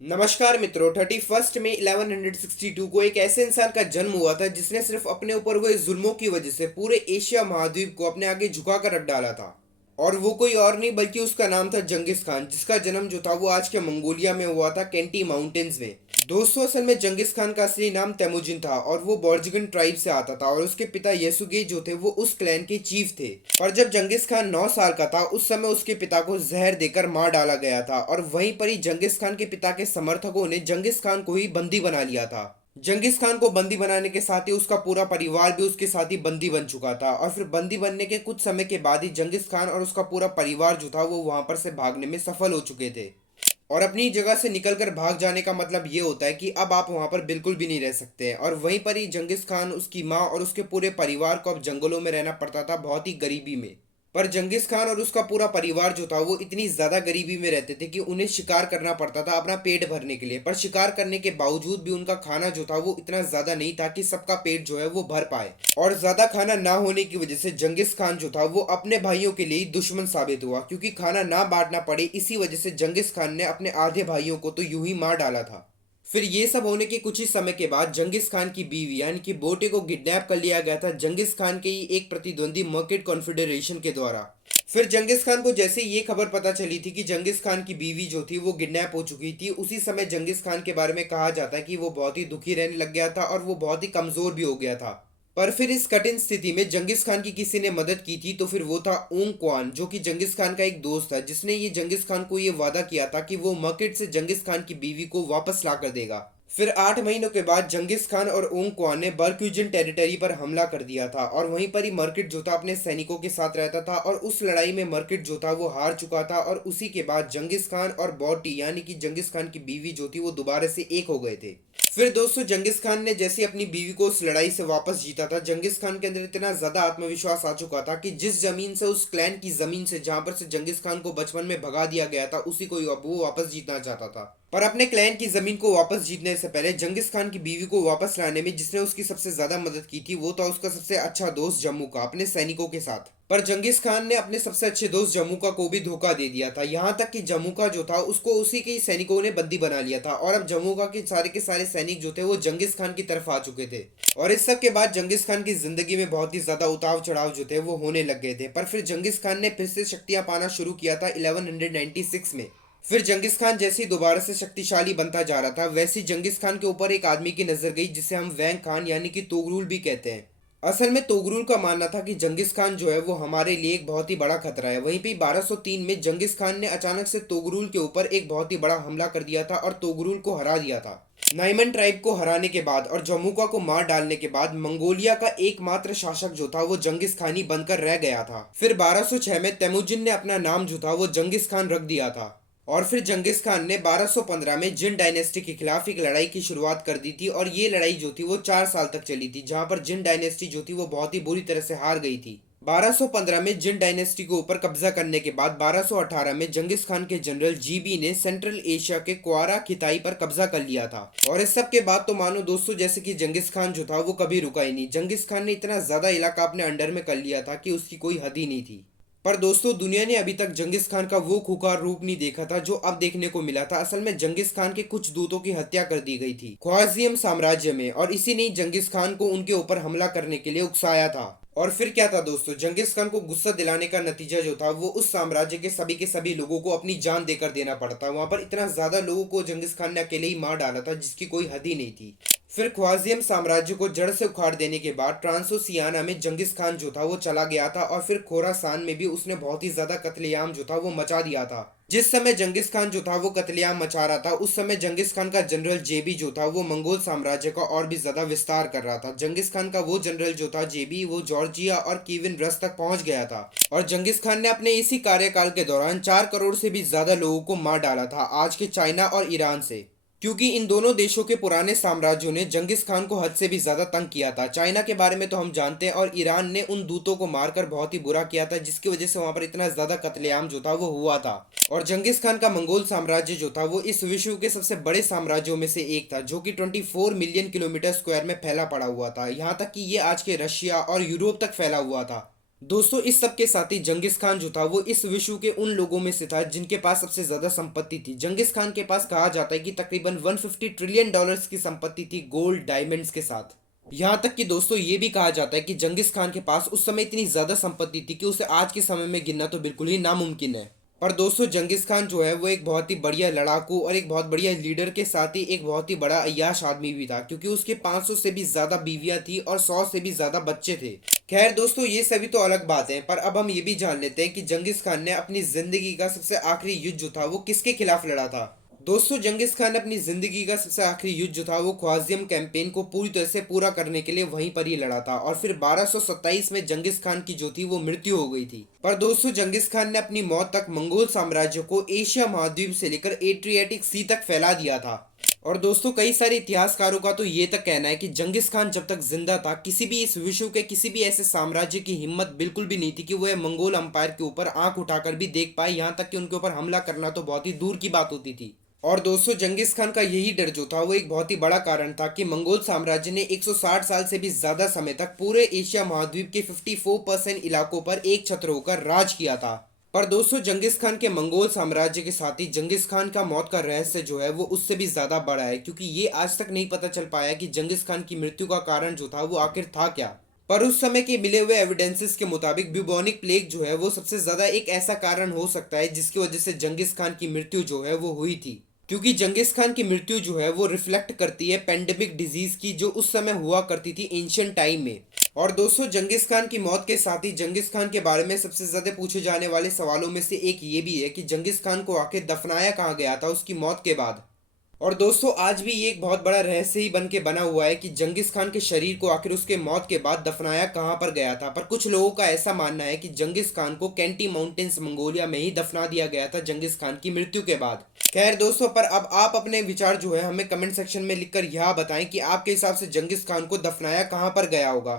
नमस्कार मित्रों। 31 मई 1162 को एक ऐसे इंसान का जन्म हुआ था जिसने सिर्फ अपने ऊपर हुए जुल्मों की वजह से पूरे एशिया महाद्वीप को अपने आगे झुकाकर रख डाला था। और वो कोई और नहीं बल्कि उसका नाम था जंगिस खान, जिसका जन्म जो था वो आज के मंगोलिया में हुआ था, केंटी माउंटेन्स में। दोस्तों, असल में जंगिस खान का असली नाम तैमुजिन था और वो बोर्जिगन ट्राइब से आता था और उसके पिता येसुगे जो थे वो उस क्लैन के चीफ थे। पर जब जंगिस खान 9 साल का था उस समय उसके पिता को जहर देकर मार डाला गया था और वहीं पर ही जंगिस खान के पिता के समर्थकों ने जंगिस खान को ही बंदी बना लिया था। जंगिस खान को बंदी बनाने के साथ ही उसका पूरा परिवार भी उसके साथ ही बंदी बन चुका था और फिर बंदी बनने के कुछ समय के बाद ही जंगिस खान और उसका पूरा परिवार जो था वो वहां पर से भागने में सफल हो चुके थे। और अपनी जगह से निकलकर भाग जाने का मतलब ये होता है कि अब आप वहां पर बिल्कुल भी नहीं रह सकते हैं। और वहीं पर ही जंगिस खान, उसकी माँ और उसके पूरे परिवार को अब जंगलों में रहना पड़ता था, बहुत ही गरीबी में। पर जंगिस खान और उसका पूरा परिवार जो था वो इतनी ज्यादा गरीबी में रहते थे कि उन्हें शिकार करना पड़ता था अपना पेट भरने के लिए। पर शिकार करने के बावजूद भी उनका खाना जो था वो इतना ज्यादा नहीं था कि सबका पेट जो है वो भर पाए। और ज्यादा खाना ना होने की वजह से जंगिस खान जो था वो अपने भाइयों के लिए ही दुश्मन साबित हुआ, क्योंकि खाना ना बांटना पड़े इसी वजह से जंगिस खान ने अपने आधे भाइयों को तो यूं ही मार डाला था। फिर ये सब होने के कुछ ही समय के बाद जंगिस खान की बीवी यानी कि बोटे को किडनैप कर लिया गया था जंगिस खान के ही एक प्रतिद्वंदी मर्केट कॉन्फेडरेशन के द्वारा। फिर जंगिस खान को जैसे ही ये खबर पता चली थी कि जंगिस खान की बीवी जो थी वो किडनैप हो चुकी थी, उसी समय जंगिस खान के बारे में कहा जाता है कि वो बहुत ही दुखी रहने लग गया था और वो बहुत ही कमजोर भी हो गया था। पर फिर इस कठिन स्थिति में जंगिस खान की किसी ने मदद की थी, तो फिर वो था ओंग क्वान, जो कि जंगिस खान का एक दोस्त था, जिसने ये जंगिस खान को ये वादा किया था कि वो मर्केट से जंगिस खान की बीवी को वापस ला कर देगा। फिर 8 महीनों के बाद जंगिस खान और ओंग क्वान ने बर्क्यूजन टेरिटरी पर हमला कर दिया था और वहीं पर ही मर्केट जो था अपने सैनिकों के साथ रहता था और उस लड़ाई में मर्केट जो था वो हार चुका था। और उसी के बाद जंगिस खान और बॉटी यानी कि जंगिस खान की बीवी जो थी वो दोबारा से एक हो गए थे। फिर दोस्तों, जंगिस खान ने जैसे अपनी बीवी को उस लड़ाई से वापस जीता था, जंगिस खान के अंदर इतना ज्यादा आत्मविश्वास आ चुका था कि जिस जमीन से, उस क्लैन की जमीन से जहां पर से जंगिस खान को बचपन में भगा दिया गया था, उसी को अब वो वापस जीतना चाहता था। पर अपने क्लैन की जमीन को वापस जीतने से पहले जंगिस खान की बीवी को वापस लाने में जिसने उसकी सबसे ज्यादा मदद की थी वो था उसका सबसे अच्छा दोस्त जम्मू का, अपने सैनिकों के साथ। पर जंगिस खान ने अपने सबसे अच्छे दोस्त जम्मू का को भी धोखा दे दिया था, यहाँ तक कि जम्मू का जो था उसको उसी के ही सैनिकों ने बंदी बना लिया था और अब जम्मू का के सारे सैनिक जो थे वो जंगिस खान की तरफ आ चुके थे। और इस सब के बाद जंगिस खान की जिंदगी में बहुत ही ज्यादा उतार चढ़ाव जो थे वो होने लग गए थे। पर फिर जंगिस खान ने फिर से शक्तियां पाना शुरू किया था 1196 में। फिर जंगिस खान जैसे ही दोबारा से शक्तिशाली बनता जा रहा था, वैसे ही जंगिस खान के ऊपर एक आदमी की नजर गई जिसे हम वैंग खान यानी कि तोगरुल भी कहते हैं। असल में तोगरुल का मानना था कि जंगिस खान जो है वो हमारे लिए एक बहुत ही बड़ा खतरा है। वहीं पे 1203 में जंगिस खान ने अचानक से तोगरुल के ऊपर एक बहुत ही बड़ा हमला कर दिया था और तोगरुल को हरा दिया था। नाइमन ट्राइब को हराने के बाद और जम्मुका को मार डालने के बाद मंगोलिया का एकमात्र शासक जो था वो जंगिस खान ही बनकर रह गया था। फिर 1206 में तैमुजिन ने अपना नाम जो था वो जंगिस खान रख दिया था। और फिर जंगिस खान ने 1215 में जिन डायनेस्टी के खिलाफ एक लड़ाई की शुरुआत कर दी थी और ये लड़ाई जो थी वो 4 साल तक चली थी, जहां पर जिन डायनेस्टी जो थी वो बहुत ही बुरी तरह से हार गई थी। 1215 में जिन डायनेस्टी को ऊपर कब्जा करने के बाद 1218 में जंगिस खान के जनरल जीबी ने सेंट्रल एशिया के क्वारा खिताई पर कब्जा कर लिया था। और इस सब के बाद तो मानो दोस्तों जैसे कि जंगिस खान जो था वो कभी रुका ही नहीं। जंगिस खान ने इतना ज्यादा इलाका अपने अंडर में कर लिया था कि उसकी कोई हद ही नहीं थी। पर दोस्तों, दुनिया ने अभी तक जंगिस खान का वो खूंखार रूप नहीं देखा था जो अब देखने को मिला था। असल में जंगिस खान के कुछ दूतों की हत्या कर दी गई थी ख्वाजियम साम्राज्य में, और इसी ने जंगिस खान को उनके ऊपर हमला करने के लिए उकसाया था। और फिर क्या था दोस्तों, जंगिस खान को गुस्सा दिलाने का नतीजा जो था वो उस साम्राज्य के सभी लोगों को अपनी जान देकर देना पड़ा था। वहां पर इतना ज्यादा लोगों को जंगिस खान ने अकेले ही मार डाला था जिसकी कोई हद ही नहीं थी। फिर ख्वाजियम साम्राज्य को जड़ से उखाड़ देने के बाद ट्रांसोसियाना में जंगिस खान जो था वो चला गया था और फिर खोरासान में भी उसने बहुत ही ज्यादा कत्लेआम जो था वो मचा दिया था। जिस समय जंगिस खान जो था वो कत्लेआम मचा रहा था उस समय जंगिस खान का जनरल जेबी जो था वो मंगोल साम्राज्य का और भी ज्यादा विस्तार कर रहा था। जंगिस खान का वो जनरल जो था जेबी, वो जॉर्जिया और कीविन रस तक पहुंच गया था और जंगिस खान ने अपने इसी कार्यकाल के दौरान 4 करोड़ से भी ज्यादा लोगों को मार डाला था आज के चाइना और ईरान से। क्योंकि इन दोनों देशों के पुराने साम्राज्यों ने जंगिस खान को हद से भी ज्यादा तंग किया था। चाइना के बारे में तो हम जानते हैं, और ईरान ने उन दूतों को मारकर बहुत ही बुरा किया था जिसकी वजह से वहां पर इतना ज्यादा कत्लेआम जो था वो हुआ था। और जंगिस खान का मंगोल साम्राज्य जो था वो इस विश्व के सबसे बड़े साम्राज्यों में से एक था, जो कि 24 मिलियन किलोमीटर स्क्वायर में फैला पड़ा हुआ था। यहाँ तक कि ये आज के रशिया और यूरोप तक फैला हुआ था। दोस्तों इस सब के साथ ही जंगिस खान जो था वो इस विश्व के उन लोगों में से था जिनके पास सबसे ज्यादा संपत्ति थी। जंगिस खान के पास कहा जाता है कि तकरीबन 150 ट्रिलियन डॉलर्स की संपत्ति थी गोल्ड डायमंड्स के साथ। यहाँ तक कि दोस्तों ये भी कहा जाता है कि जंगिस खान के पास उस समय इतनी ज्यादा संपत्ति थी कि उसे आज के समय में गिनना तो बिल्कुल ही नामुमकिन है। पर दोस्तों जंगिस खान जो है वो एक बहुत ही बढ़िया लड़ाकू और एक बहुत बढ़िया लीडर के साथ ही एक बहुत ही बड़ा अय्याश आदमी भी था, क्योंकि उसके 500 से भी ज्यादा बीवियां थी और 100 से भी ज्यादा बच्चे थे। खैर दोस्तों ये सभी तो अलग बात है, पर अब हम ये भी जान लेते हैं कि जंगिस खान ने अपनी जिंदगी का सबसे आखिरी युद्ध जो था वो किसके खिलाफ लड़ा था। दोस्तों जंगिस खान ने अपनी जिंदगी का सबसे आखिरी युद्ध जो था वो ख्वाजियम कैंपेन को पूरी तरह से पूरा करने के लिए वहीं पर ही लड़ा था, और फिर 1227 में जंगिस खान की जो थी वो मृत्यु हो गई थी। पर दोस्तों जंगिस खान ने अपनी मौत तक मंगोल साम्राज्य को एशिया महाद्वीप से लेकर एड्रियाटिक सी तक फैला दिया था। और दोस्तों कई सारे इतिहासकारों का तो ये तक कहना है कि जंगिस खान जब तक जिंदा था किसी भी इस विश्व के किसी भी ऐसे साम्राज्य की हिम्मत बिल्कुल भी नहीं थी कि वह मंगोल अंपायर के ऊपर आंख उठाकर भी देख पाए, यहाँ तक कि उनके ऊपर हमला करना तो बहुत ही दूर की बात होती थी। और दोस्तों जंगिस खान का यही डर जो था वो एक बहुत ही बड़ा कारण था कि मंगोल साम्राज्य ने 160 साल से भी ज्यादा समय तक पूरे एशिया महाद्वीप के 54% इलाकों पर एक छत्र होकर राज किया था। पर दोस्तों जंगिस खान के मंगोल साम्राज्य के साथ ही जंगिस खान का मौत का रहस्य जो है वो उससे भी ज्यादा बड़ा है, क्योंकि ये आज तक नहीं पता चल पाया कि जंगिस खान की मृत्यु का कारण जो था वो आखिर था क्या। पर उस समय के मिले हुए एविडेंसेस के मुताबिक ब्यूबोनिक प्लेग जो है वो सबसे ज्यादा एक ऐसा कारण हो सकता है जिसकी वजह से जंगिस खान की मृत्यु जो है वो हुई थी, क्योंकि जंगिस खान की मृत्यु जो है वो रिफ्लेक्ट करती है पेंडेमिक डिजीज की जो उस समय हुआ करती थी एंशियंट टाइम में। और दोस्तों जंगिस खान की मौत के साथ ही जंगिस खान के बारे में सबसे ज्यादा पूछे जाने वाले सवालों में से एक ये भी है कि जंगिस खान को आखिर दफनाया कहाँ गया था उसकी मौत के बाद। और दोस्तों आज भी ये एक बहुत बड़ा रहस्य ही बन के बना हुआ है कि जंगिस खान के शरीर को आखिर उसके मौत के बाद दफनाया कहाँ पर गया था। पर कुछ लोगों का ऐसा मानना है कि जंगिस खान को कैंटी माउंटेन्स मंगोलिया में ही दफना दिया गया था जंगिस खान की मृत्यु के बाद। खैर दोस्तों पर अब आप अपने विचार जो है हमें कमेंट सेक्शन में लिखकर यह बताएं कि आपके हिसाब से जंगिस खान को दफनाया कहाँ पर गया होगा।